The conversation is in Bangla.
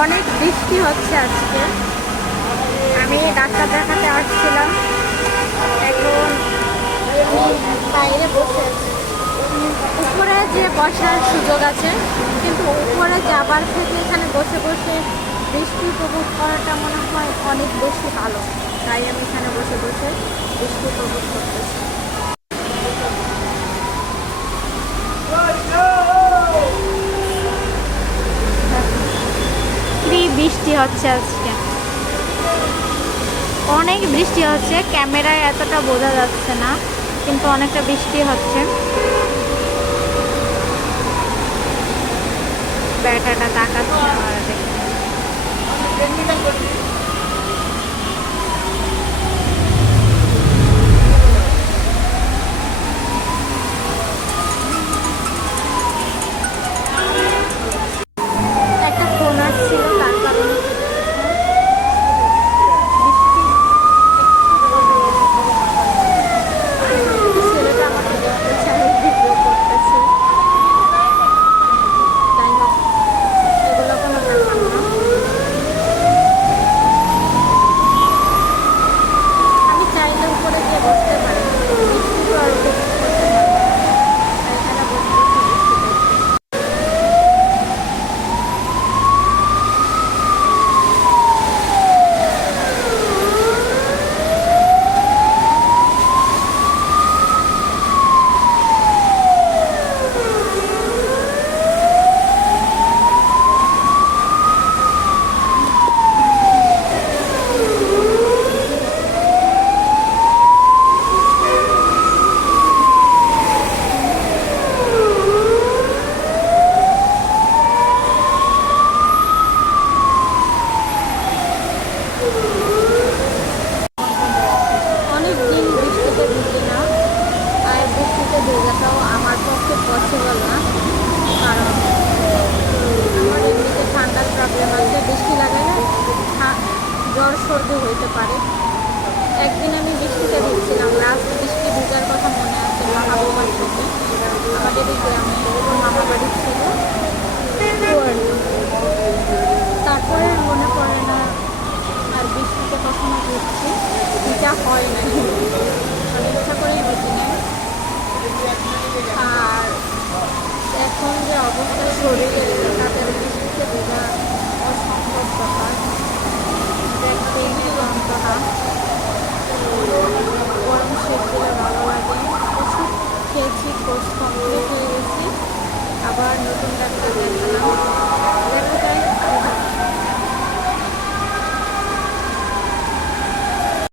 অনেক বৃষ্টি হচ্ছে আজকে। আমি ডাক্তার দেখাতে আসছিলাম, এখন বাইরে বসে আছি। উপরে যে বসার সুযোগ আছে, কিন্তু উপরে যাবার থেকে এখানে বসে বসে বৃষ্টি উপভোগ করাটা মনে হয় অনেক বেশি ভালো। তাই আমি এখানে বসে বসে বৃষ্টি উপভোগ করতেছি। বৃষ্টি হচ্ছে আজকে, অনেক বৃষ্টি হচ্ছে। ক্যামেরায় এতটা বোঝা যাচ্ছে না, কিন্তু অনেকটা বৃষ্টি হচ্ছে। ব্যাটাটা তাকাচ্ছে আমার দিকে। একটা ফোন আসছিল,